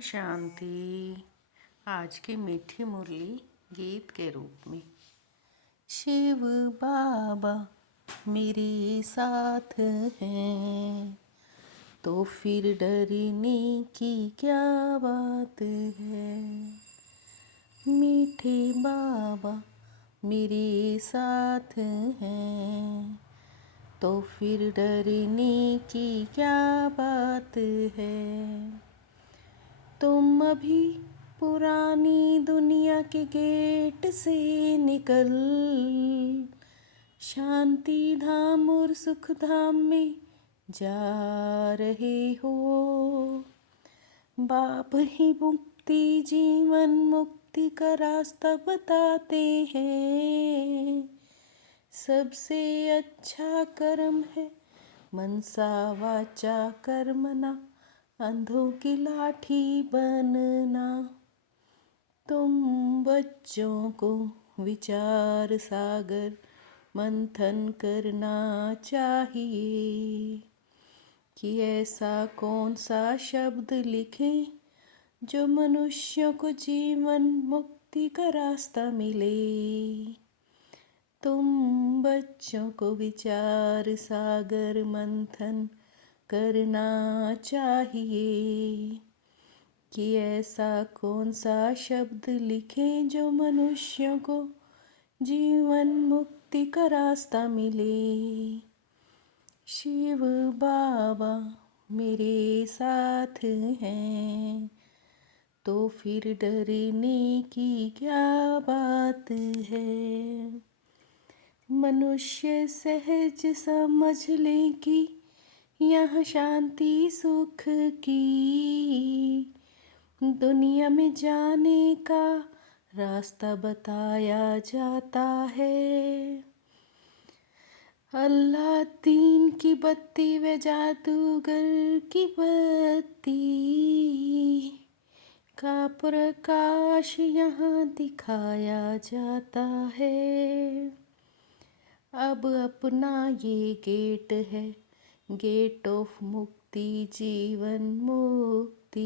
शांति। आज की मीठी मुरली गीत के रूप में। शिव बाबा मेरे साथ हैं तो फिर डरने की क्या बात है। मीठे बाबा मेरे साथ हैं तो फिर डरने की क्या बात है। तुम अभी पुरानी दुनिया के गेट से निकल शांति धाम और सुख धाम में जा रहे हो। बाप ही मुक्ति जीवन मुक्ति का रास्ता बताते हैं। सबसे अच्छा कर्म है मनसा वाचा कर्मणा अंधों की लाठी बनना। तुम बच्चों को विचार सागर मंथन करना चाहिए कि ऐसा कौन सा शब्द लिखें जो मनुष्यों को जीवन मुक्ति का रास्ता मिले। तुम बच्चों को विचार सागर मंथन करना चाहिए कि ऐसा कौन सा शब्द लिखें जो मनुष्यों को जीवन मुक्ति का रास्ता मिले। शिव बाबा मेरे साथ हैं तो फिर डरने की क्या बात है। मनुष्य सहज समझ ले कि यहाँ शांति सुख की दुनिया में जाने का रास्ता बताया जाता है। अल्लाह दीन की बत्ती व जादूगर की बत्ती का प्रकाश यहाँ दिखाया जाता है। अब अपना ये गेट है गेट ऑफ मुक्ति जीवन मुक्ति।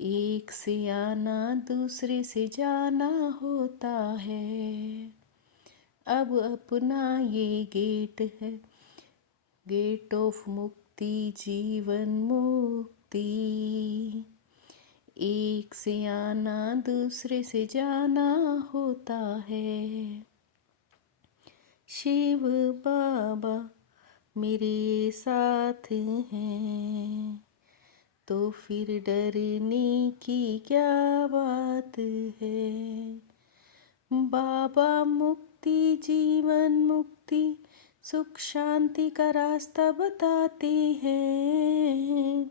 एक से आना दूसरे से जाना होता है। अब अपना ये गेट है गेट ऑफ मुक्ति जीवन मुक्ति। एक से आना दूसरे से जाना होता है। शिव बाबा मेरे साथ हैं तो फिर डरने की क्या बात है। बाबा मुक्ति जीवन मुक्ति सुख शांति का रास्ता बताते हैं।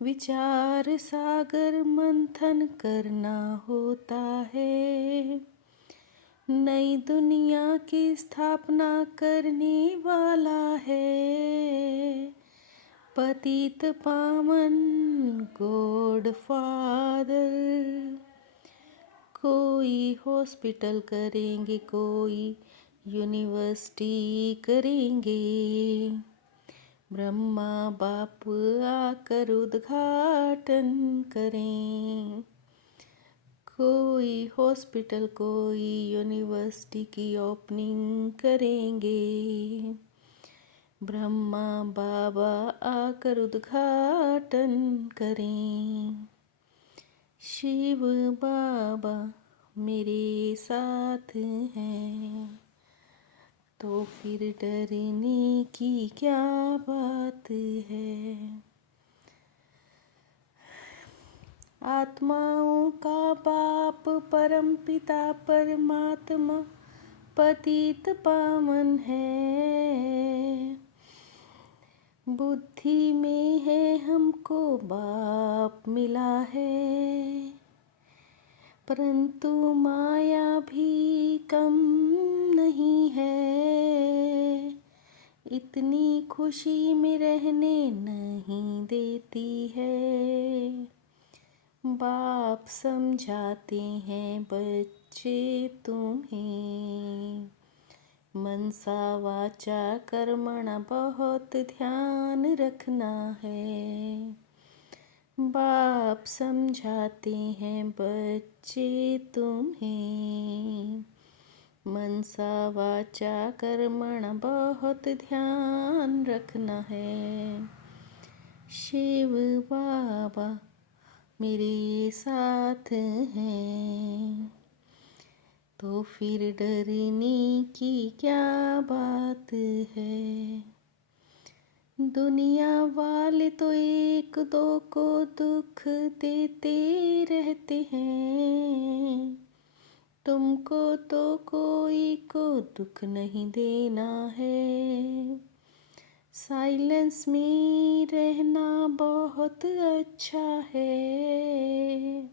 विचार सागर मंथन करना होता है। नई दुनिया की स्थापना करने वाला है पतित पावन गॉड फादर। कोई हॉस्पिटल करेंगे कोई यूनिवर्सिटी करेंगे। ब्रह्मा बाप आकर उद्घाटन करें। कोई हॉस्पिटल कोई यूनिवर्सिटी की ओपनिंग करेंगे। ब्रह्मा बाबा आकर उद्घाटन करें। शिव बाबा मेरे साथ हैं तो फिर डरने की क्या बात है। आत्माओं का बाप परम पिता परमात्मा पतित पावन है। बुद्धि में है हमको बाप मिला है परंतु माया भी कम नहीं है। इतनी खुशी में रहने नहीं देती है। बाप समझाते हैं बच्चे तुम्हें मनसा वाचा कर्मणा बहुत ध्यान रखना है। बाप समझाते हैं बच्चे तुम्हें, मनसा वाचा कर्मण बहुत ध्यान रखना है। शिव बाबा मेरे साथ हैं, तो फिर डरने की क्या बात है। दुनिया वाले तो एक दो को दुख देते रहते हैं, तुमको तो कोई को दुख नहीं देना है। साइलेंस में रहना बहुत अच्छा है,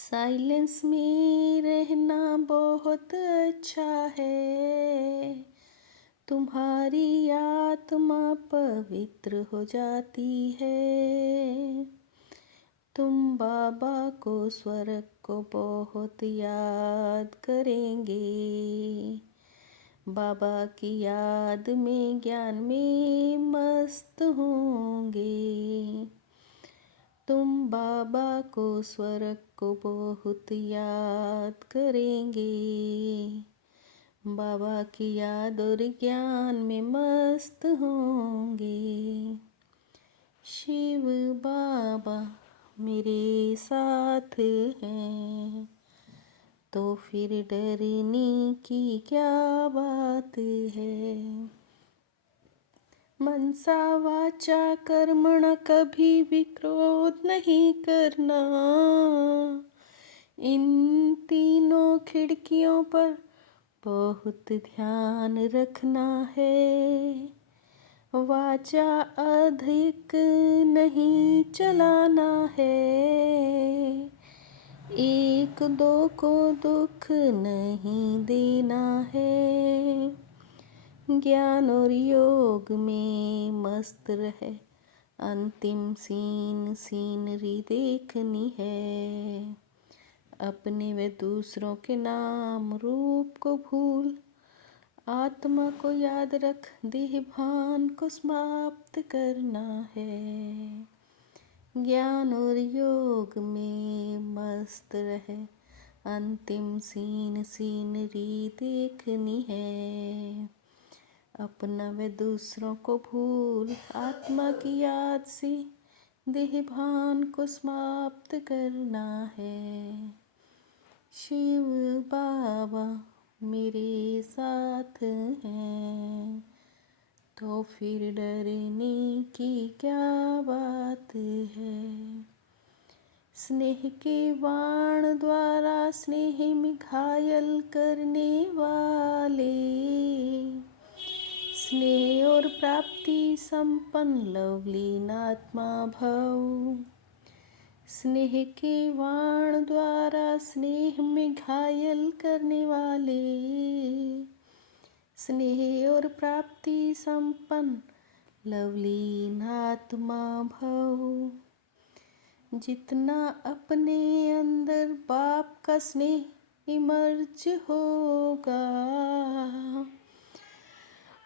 साइलेंस में रहना बहुत अच्छा है। तुम्हारी आत्मा पवित्र हो जाती है। तुम बाबा को स्वर्ग को बहुत याद करेंगे, बाबा की याद में ज्ञान में मस्त होंगे। तुम बाबा को स्वर्ग को बहुत याद करेंगे, बाबा की याद और ज्ञान में मस्त होंगे। शिव बाबा मेरे साथ हैं, तो फिर डरने की क्या बात है। मनसा वाचा कर्मण कभी भी क्रोध नहीं करना, इन तीनों खिड़कियों पर बहुत ध्यान रखना है। वाचा अधिक नहीं चलाना है, एक दो को दुख नहीं देना है। ज्ञान और योग में मस्त रहे, अंतिम सीनरी देखनी है। अपने व दूसरों के नाम रूप को भूल, आत्मा को याद रख, देह भान को समाप्त करना है। ज्ञान और योग में मस्त रहे, अंतिम सीनरी देखनी है। अपना व दूसरों को भूल, आत्मा की याद से देह भान को समाप्त करना है। शिव बाबा मेरे साथ हैं, तो फिर डरने की क्या बात है। स्नेह के बाण द्वारा स्नेह में घायल करने वाले, स्नेह और प्राप्ति संपन्न लवलीन आत्मा भव। स्नेह के बाण द्वारा स्नेह में घायल करने वाले, स्नेह और प्राप्ति संपन्न लवलीन आत्मा भव। जितना अपने अंदर बाप का स्नेह इमर्ज होगा,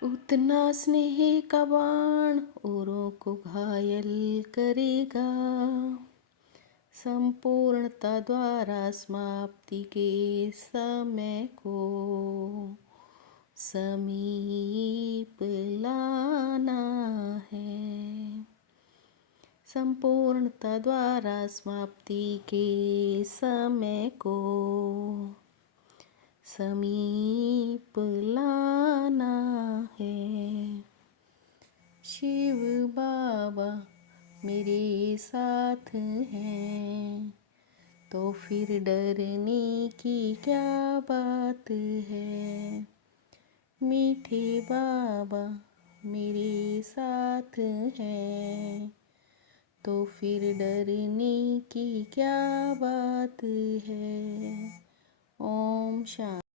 उतना स्नेह का बाण औरों को घायल करेगा। संपूर्णता द्वारा समाप्ति के समय को समीप लाना है। संपूर्णता द्वारा समाप्ति के समय को समीप लाना है। शिव बाबा मेरे साथ हैं, तो फिर डरने की क्या बात है। मीठे बाबा मेरे साथ हैं, तो फिर डरने की क्या बात है। ओम शांति।